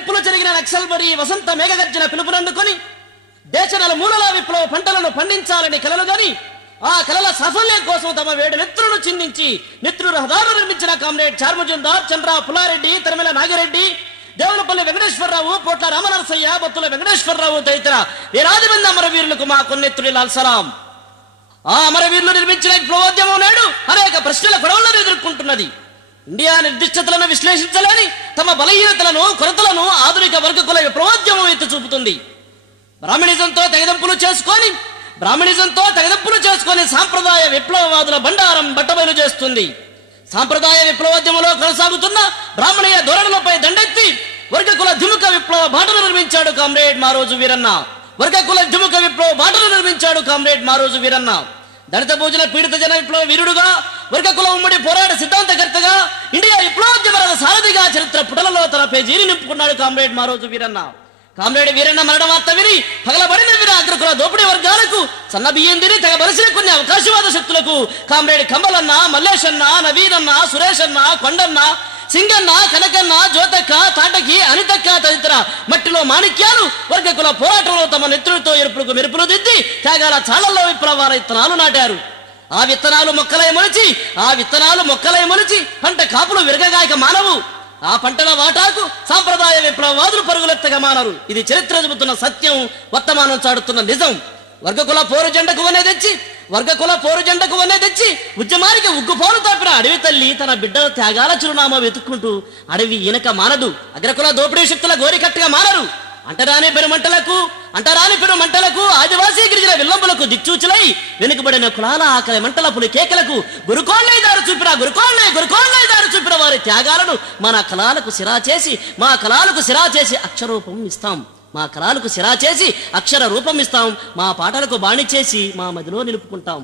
నిప్పులు జరిగిన నక్సల్బరీ వసంత మేఘగర్జన పిలుపునందుకొని దేశ నలుమూలల విప్లవ పంటలను పండించాలని కలలుగని ఆ కలల సాఫల్యం కోసం తమ వేడి నెత్రులను చిందించి నెత్రు రహదారులు నిర్మించిన కామ్రేడ్ చార్మజుందార్, చంద్ర పుల్లారెడ్డి, తరిమెల నాగిరెడ్డి, దేవులపల్లి వెంకటేశ్వరరావు, పోట్ల రామనరసయ్య, బొత్తుల వెంకటేశ్వరరావు తదితర వేలాది మంది అమరవీరులకు మా కొన్నెత్తుడి లాల్ సలాం. ఆ అమరవీరులు నిర్మించిన విప్లవోద్యమం నేడు అనేక ప్రశ్నల గొడవలను ఎదుర్కొంటున్నది. ఇండియా నిర్దిష్టతలను విశ్లేషించలేని తమ బలహీనతలను, కొరతలను ఆధునిక వర్గకుల విప్లవోద్యమం ఎత్తి చూపుతుంది. బ్రాహ్మణిజంతో తెగదెంపులు చేసుకొని సాంప్రదాయ విప్లవవాదుల బండారం బట్టబయలు చేస్తుంది. సాంప్రదాయ విప్లవోద్యమంలో కొనసాగుతున్న బ్రాహ్మణీయ ధోరణులపై దండెత్తి వర్గకుల ద్విముఖ విప్లవ బాటలు నిర్మించాడు కామ్రేడ్ మారోజు వీరన్న. దళిత భోజన పీడిత జన విప్లవ వీరుడుగా, వర్గకుల ఉమ్మడి పోరాట సిద్ధాంతకర్తగా, ఇండియా విప్లవోద్యమ సారథిగా చరిత్ర పుటలలో తన పేజీని నింపుకున్నాడు కామ్రేడ్ మారోజు వీరన్న. కామ్రేడ్ వీరన్న మరణ వార్త విని పగలబడిన వీర అగ్రకుల దోపిడీ వర్గాలకు సన్న బియ్యం తిని తెగబలిసిన కొన్ని అవకాశవాద శక్తులకు కామ్రేడ్ కంబలన్న, మల్లేశన్న, నవీనన్న, సురేషన్న, కొండన్న, సింగన్న, కనకన్న, జ్యోతక్క, తాటకి, అనితక్క తదితర మట్టిలో మాణిక్యాలు వర్గకుల పోరాటంలో తమ నెత్తులతో ఎరుపులకు మెరుపులు దిద్ది త్యాగాల చాళ్లలో విప్లవాల విత్తనాలు నాటారు. ఆ విత్తనాలు మొక్కలై మొలిచి పంట కాపులు విరగగాయక మానవు. ఆ పంటల వాటాకు సాంప్రదాయ విప్లవవాదులు పరుగులెత్తగా మానరు. ఇది చరిత్ర చెబుతున్న సత్యం, వర్తమానం చాడుతున్న నిజం. వర్గకుల పోరు జెండకు వనే తెచ్చి ఉద్యమానికి ఉగ్గుపోలు తాపిన అడవి తల్లి తన బిడ్డల త్యాగాల చిరునామా వెతుక్కుంటూ అడవి ఈనక మానదు. అగ్రకుల దోపిడీ శక్తుల గోరికట్టుగా మానరు. అంటరాని పెరుమంటలకు ఆదివాసీ గిరిజన విల్లంబులకు దిక్చూచులై వెనుకబడిన కులాల ఆకలి మంటల పులి కేకలకు గురుకోళ్ళై దారు చూపిన వారి త్యాగాలను మా కళాలకు సిరా చేసి అక్షర రూపం ఇస్తాం. మా పాటలకు బాణి చేసి మా మదిలో నిలుపుకుంటాం.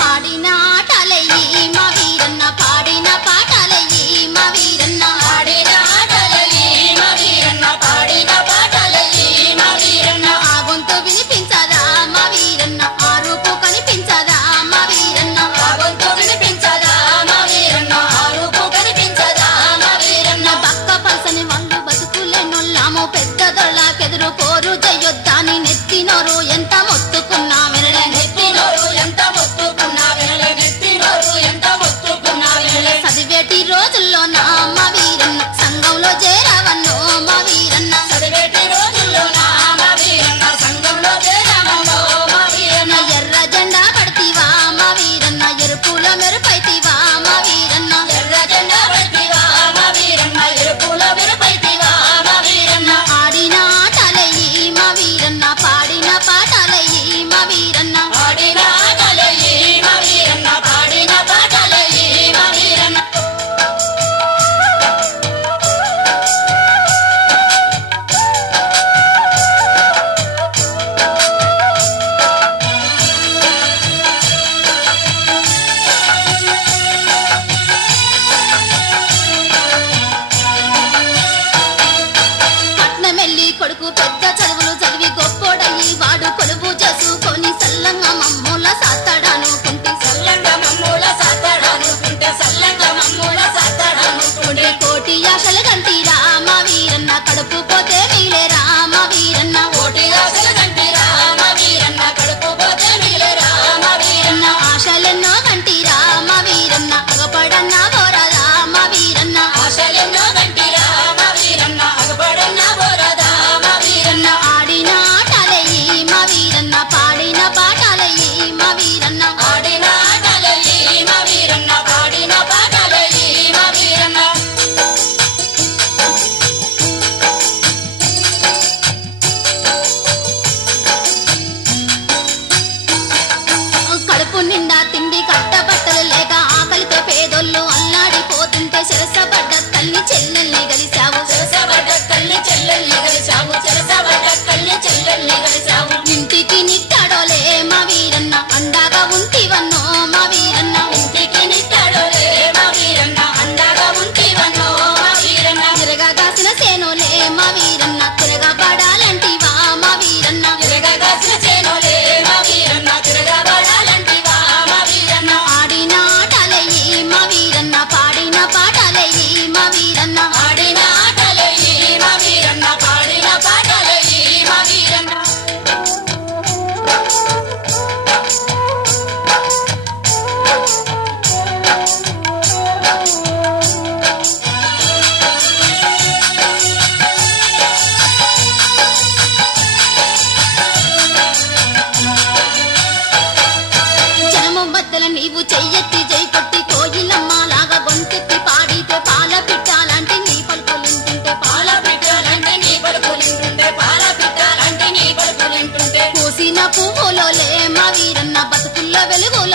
పాడిన ఆటలయ్యి మా వీరన్న, పాడిన పాటలయ్యి మా వీరన్న, పాడిన ఆటలయ్యి మా వీరన్న, పాడిన పాటలయ్యి మా వీరన్న. ఆ గొంతు వినిపించదా మా వీరన్న, ఆ రూపు కనిపించదా మా వీరన్న, ఆ గొంతు వినిపించదా మా వీరన్న, ఆ రూపు కనిపించదా మా వీరన్న. బక్క పల్సని వాళ్ళు బతుకులే నొల్లాము, పెద్ద దొళ్ళకెదురు పోరు జయొద్దాని నెత్తినోరు ఎంత మొత్తుకున్నా వినలే, నెత్తినోరు ఎంత మొత్తుకున్నా వినలే, నెత్తినోరు ఎంత మొత్తుకున్నా వినలే. చదివేటి రోజుల్లో నా మా వీరన్న సంఘంలో చేరావన్నో మా వీరన్న, చదివేటి రోజుల్లో నా మా వీరన్న సంఘంలో చేరావన్నో మా వీరన్న. ఎర్ర జెండా పడితివా మా వీరన్న, ఎరుపుల మెరుపైతివా మా వీరన్న, ఎర్ర జెండా పడితివా మా వీరన్న, ఎరుపుల మెరుపైతివా మా వీరన్న. ఆడిన ఆటలయ్యి మా వీరన్న,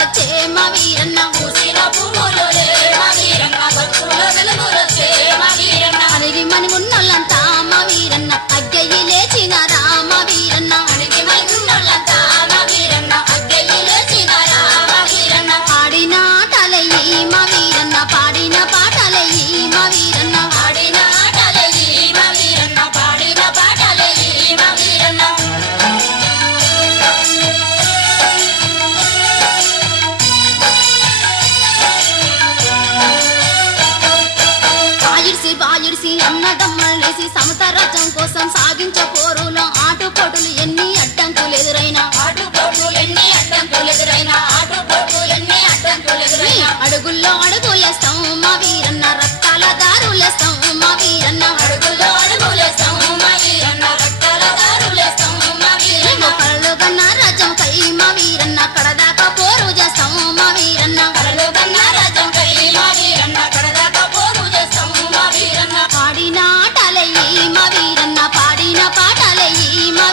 వెలుగులొచ్చే మా వీరన్న పూసిన పువ్వులోలే మా వీరన్న భక్తుల వెలుగులొచ్చే మా వీరన్న అడిగి మని ఉన్నోళ్ళంతా మా వీరన్న అగ్గయ్యి లేచినారా మా వీరన్న అడిగి మని ఉన్నోళ్ళంతా మా వీరన్న అగ్గయ్యి లేచినారా మా వీరన్న పాడిన ఆటలయ్యి మా వీరన్న పాడిన పాటలయ్యి మా వీరన్న పాడిన ఆటలయ్యి మా వీరన్న పాడిన పాటలయ్యి మా వీరన్న బాయిడిసి అన్నదమ్మలేసి సమత రాజ్యం కోసం సాగించే పోరులో ఆటుపోటులు ఎన్ని అడ్డంకులు ఎదురైనా అడుగుల్లో అడుగులేస్తాం మా వీరన్న రక్తాల దారులేస్తాం మా వీరన్న అడుగుల్లో అడుగులేస్తాం మా వీరన్న రక్తాల దారులేస్తాం మా వీరన్న కలలు గన్న రాజ్యం కై మా వీరన్న కడదాకా పోరు చేస్తాం మా వీరన్న కలలు గన్న రాజ్యం కై మా వీరన్న కడదాకా పోరు చేస్తాం మా వీరన్న పాడిన ఆటలయ్యి మా వీరన్న పాడిన పాటలయ్యి మా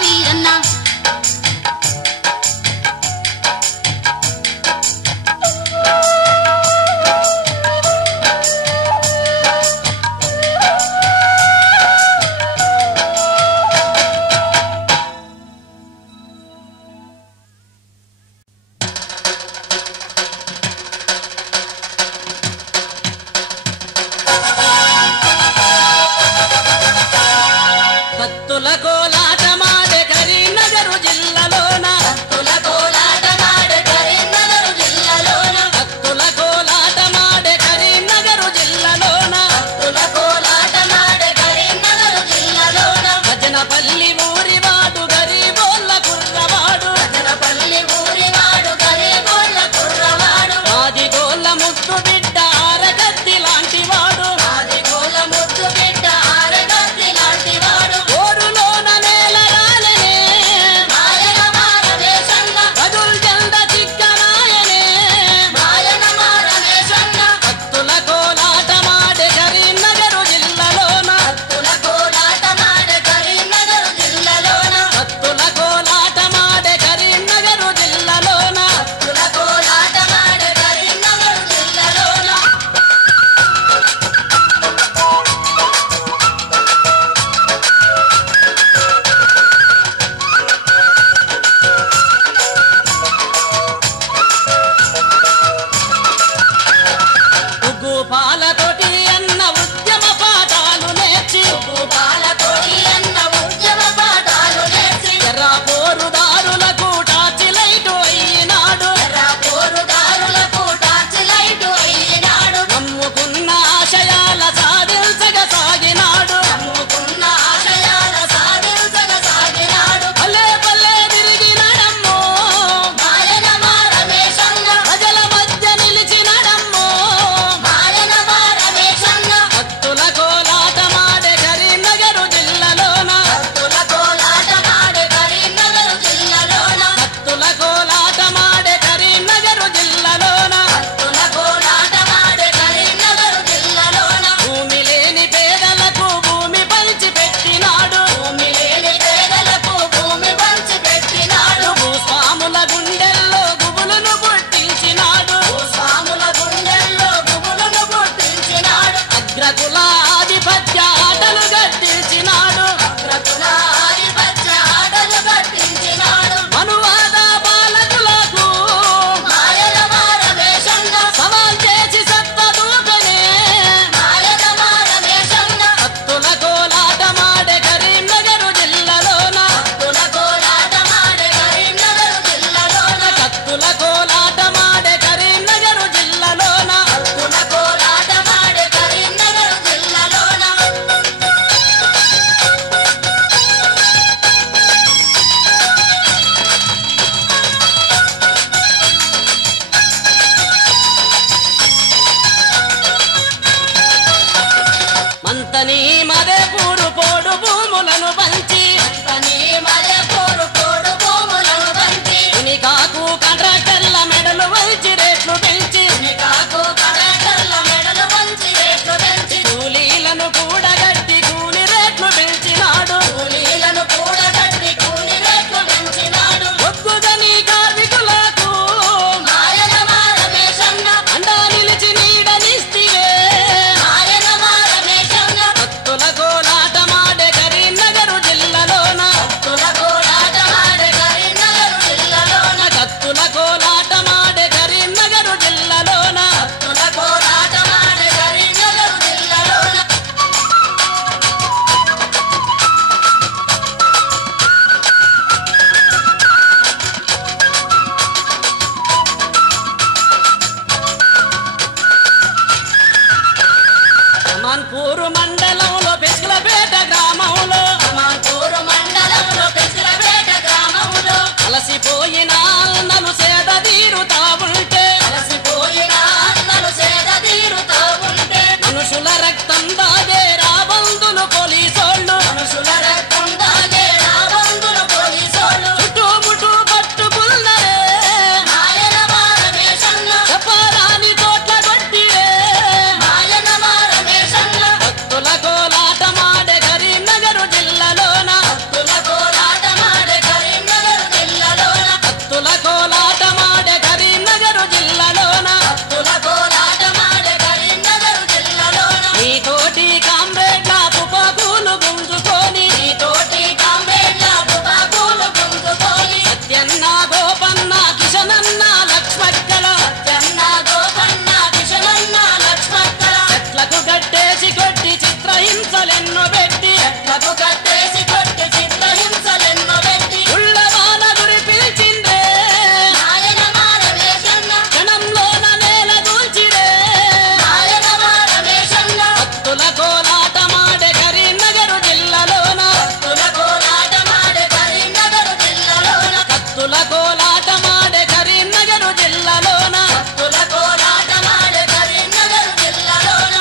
భక్తుల కోలాటమాడే కరీంనగర్ జిల్లాలోన భక్తుల కోలాటమాడే కరీంనగర్ జిల్లాలోన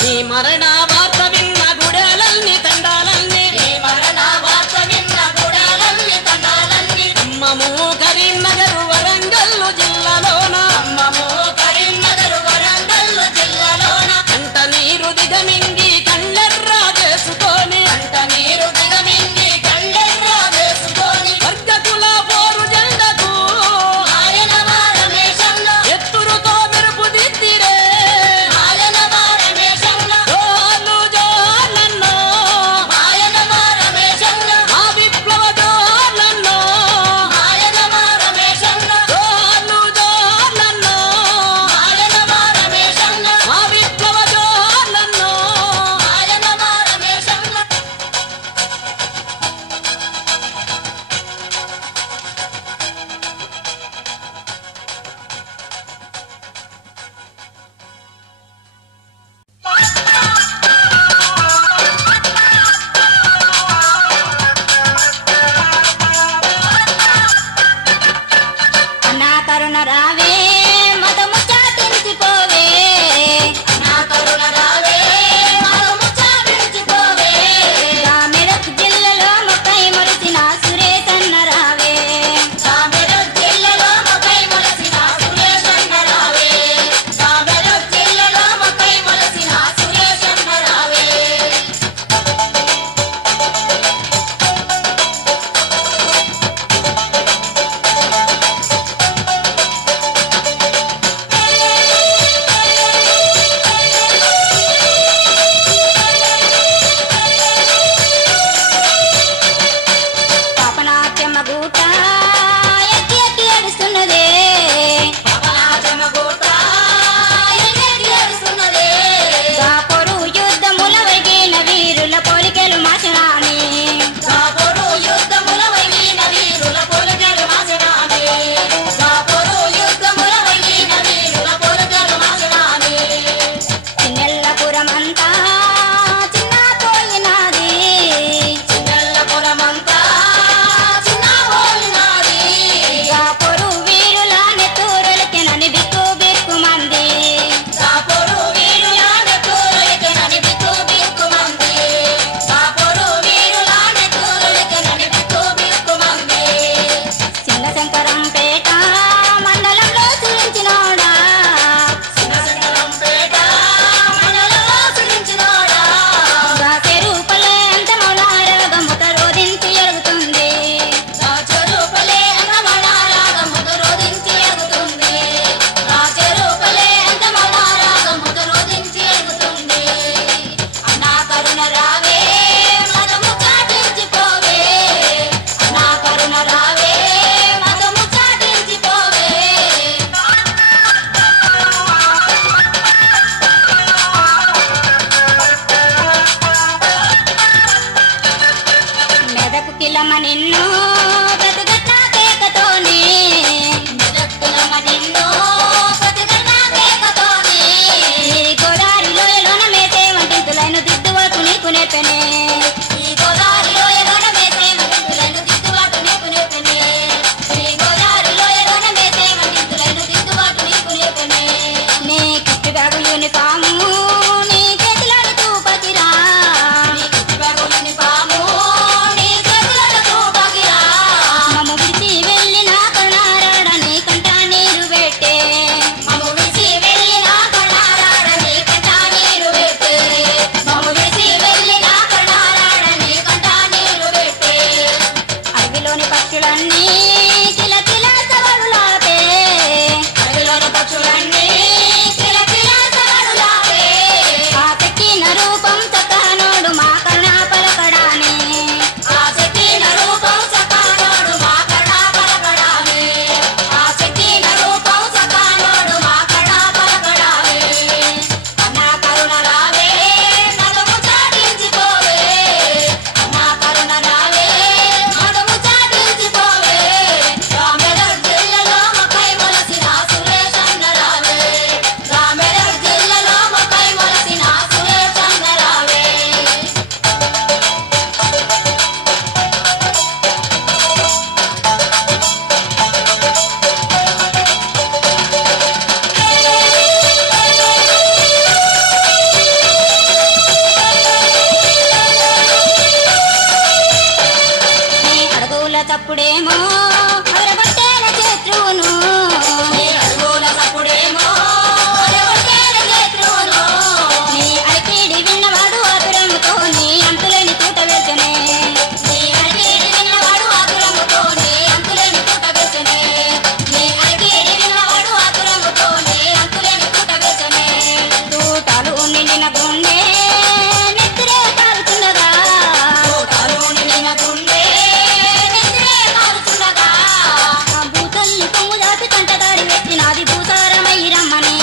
నీ మరణ వార్త విన్న గుడెలన్నీ తండాలన్నీ నీ మరణ వార్త విన్న గుడాలన్నీ తండాలన్నీ అమ్మము కరీంనగర్ వరంగల్ శత్రువును నీ అడుగుల తప్పుడేమో శత్రువును నీ అడికిడి విన్నవాడు ఆతురముతో నీ అంతులేని తూట వేసనే నీ అడికిడి విన్నవాడు ఆతురముతో నీ అంతులేని తూట వేసనే నీ అడికిడి విన్నవాడు ఆతురముతో నీ అంతులేని తూట వేసనే తూటాలు నిండిన గుండె నెత్తిరే కాలుతున్నదా తూటాలు నిండిన గుండె నెత్తిరే కాలుతున్నదా భూతల్లి పొంగు దాపి కంటదాడి పెట్టినాది భూసారమై రమ్మని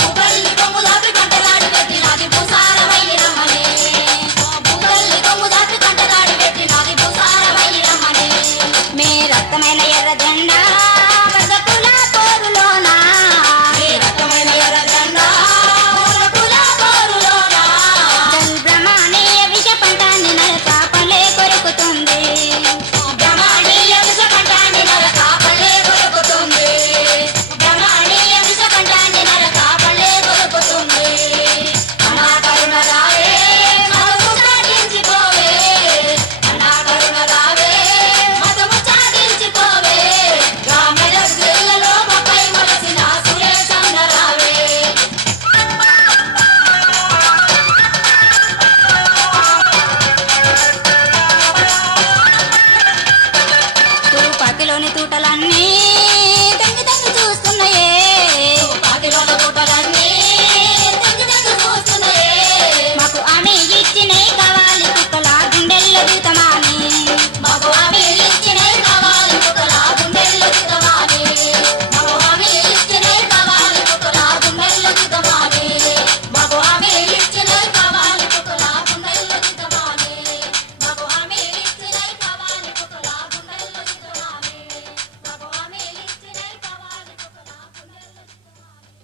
భూతల్లి పొంగు దాపి కంటదాడి పెట్టినాది భూసారమై రమ్మని భూతల్లి పొంగు దాపి కంటదాడి పెట్టినాది భూసారమై రమ్మని మే రక్తమైన ఎర్ర జెండా వరదకుల పోరులోనా మే రక్తమైన ఎర్ర జెండా వరదకుల పోరులోనా జల్ బ్రహ్మణీయ విష పంటాన్ని నరక పల్లె కొరుకుతుంది బ్రహ్మణీయ విష పంటాన్ని నరక పల్లె కొరుకుతుంది బ్రహ్మణీయ విష పంటాన్ని నరక పల్లె కొరుకుతుంది అన్నా కరుణ రావే మతము చాటించిపోవే అన్నా కరుణ రావే మతము చాటించిపోవే గ్రామీణ జిల్లలో మపై మలసిన సురేశన్న రావే తుపాకిలోని తూటలన్నీ తంగి తంగి చూస్తున్నాయే తుపాకిలోని తూటలన్నీ తంగి తంగి చూస్తున్నాయే మాకు ఆమె ఇచ్చినే కావాలి కుక్కల గుండెల్లో దితమాని మాకు ఆమె ఇచ్చినే కావాలి కుక్కల గుండెల్లో దితమాని మాకు ఆమె ఇచ్చినే కావాలి కుక్కల గుండెల్లో దితమాని మాకు ఆమె ఇచ్చినే కావాలి కుక్కల గుండెల్లో దితమాని మాకు ఆమె ఇచ్చినే కావాలి కుక్కల గుండెల్లో దితమాని మాకు ఆమె ఇచ్చినే కావాలి కుక్కల గుండెల్లో దితమాని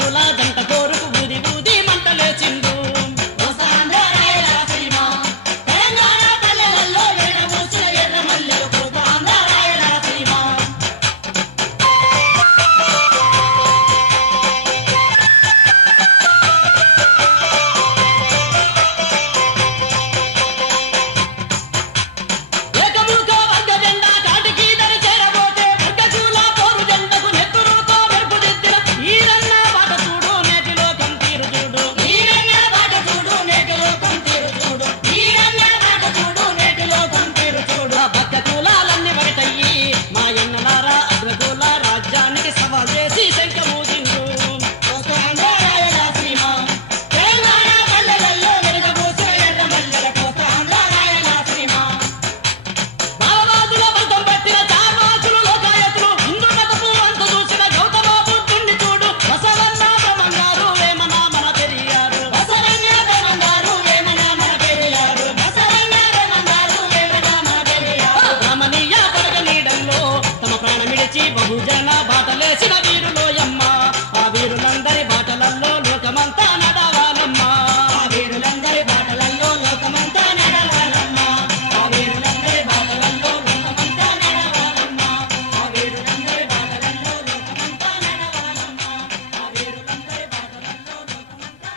బంధువుల జంట కోరుకు ఊది ఊది మంటలేచిండు. తెలంగాణ పల్లెలలో ఎర్రబూసిన ఎర్ర మల్లెలు కోస్తాంధ్ర రాయలసీమ. ఏకముఖ వర్గ జెండా కాటికి దరి చేరబోతే వర్గకుల పోరు జెండకు నెత్తురుతో మెరుపుదిద్దిన ఈరన్న బాట చూడు నేటిలో కంతీరు చూడు. ఈరన్న బాట చూడు నేటిలో కంతీరు చూడు. ఈరన్న బాట చూడు నేటిలో కంతీరు చూడు. భక్త కులాలన్నీ ఒకటయ్యి మా ఎన్నలారా అగ్రకుల రాజ్యానికి సవాల్ చేసి శంఖమూసిండు. కోస్తాంధ్ర రాయలసీమ తెలంగాణ పల్లెలలో వెలుగబూసిన ఎర్ర మల్లెల కోస్తాంధ్ర రాయలసీమ. మానవాదుల బంధం పట్టిన చార్వాసులు లోకాయతులు హిందూ మతపు అంత చూసిన గౌతమ బుద్ధుణ్ణి చూడు. బసవన్న బ్రహ్మంగారు వేమన మన పెరియారు. బసవన్న బ్రహ్మంగారు వేమన మన పెరియారు. బసవన్న బ్రహ్మంగారు వేమన మన పెరియారు. రమణీయ పడగ నీడల్లో తమ ప్రాణమిడిచి బహుజన బాటలేసిన వీరులోయమ్మ. ఆ వీరులందరి బాటలల్లో లోకమంతా నడవాలమ్మ. ఆ వీరులందరి బాటలల్లో లోకమంతా నడవాలమ్మ. ఆ వీరులందరి బాటలల్లో లోకమంతా నడవాలమ్మ. ఆ వీరులందరి బాటలల్లో లోకమంతా నడవాలమ్మ. ఆ వీరులందరి బాటలల్లో లోకమంతా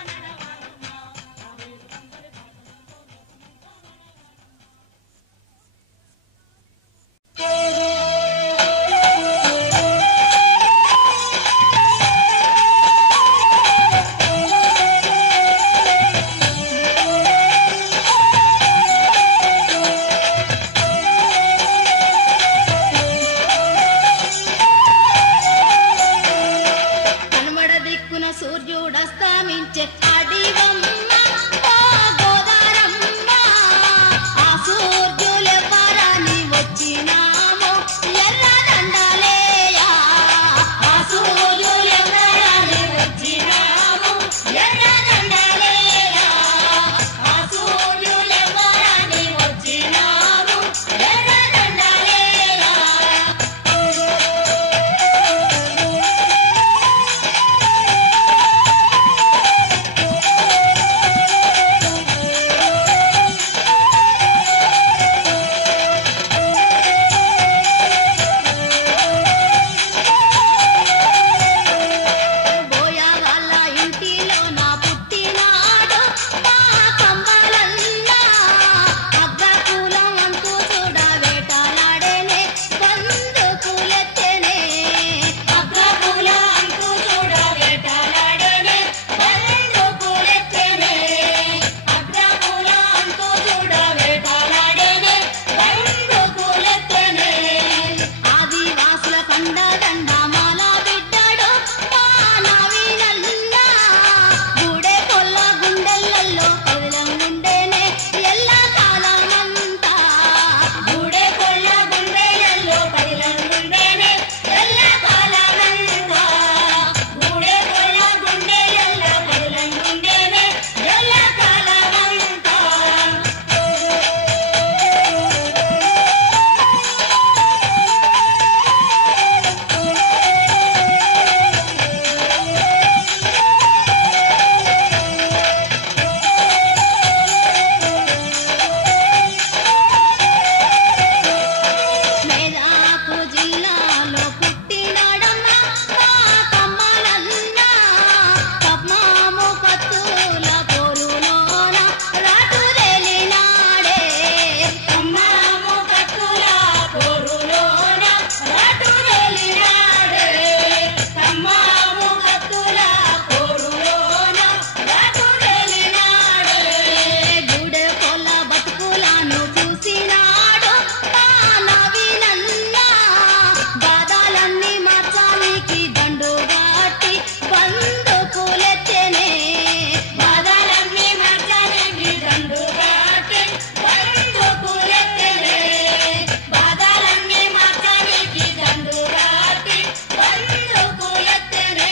కనుమడ దిక్కున సూర్యుడస్తమించే అడివమ్మ ఓ గోదారమ్మ. ఆ సూర్యులెవ్వరని వచ్చినాము ఎర్ర దండలేయా. ఆ సూర్యులెవ్వరని వచ్చినాము ఎర్ర దండలేయా. ఆ సూర్యులెవ్వరని వచ్చినాము ఎర్ర దండలేయా. బోయా వాళ్ళ ఇంటిలో నా పుట్టినాడు మా కమ్మలన్న. అగ్రకులం అంటూ చూడ వేటాలాడేనే బందుకులెత్తెనే. అగ్రకులం అంటూ చూడ వేటాలాడేనే బందుకులెత్తెనే. అగ్రకులం అంటూ చూడ వేటాలాడేనే బందుకులెత్తెనే. ఆదివాసుల కండదండ మాల బిడ్డడు మా నవీనన్న. గుడే కొల్ల గుండెలలో కదలం ఉండేనే ఎల్ల కాలమంతా. గుడే కొల్ల గుండెలలో కదలం ఉండేనే ఎల్ల కాలమంతా. గుడే కొల్ల గుండెలలో కదలం ఉండేనే ఎల్ల కాలమంతా. మేదాపు జిల్లాలో పుట్టినాడమ్మ మా కమ్మలన్న. పద్మాము కత్తుల పోరులోన రాటుదేలినాడే. పద్మాము కత్తుల పోరులోన రాటుదేలినాడే. పద్మాము కత్తుల పోరులోన రాటుదేలినాడే. గుడే కొల్ల బతుకులను చూసినాడు మా నవీనన్న. బాధలన్నీ మార్చానికి దండుగాటి బందుకులెత్తెనే. బాధలన్నీ మార్చానికి దండుగాటి బందుకులెత్తెనే. బాధలన్నీ మార్చానికి దండుగాటి బందుకులెత్తెనే.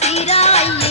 సీరా అయ్యా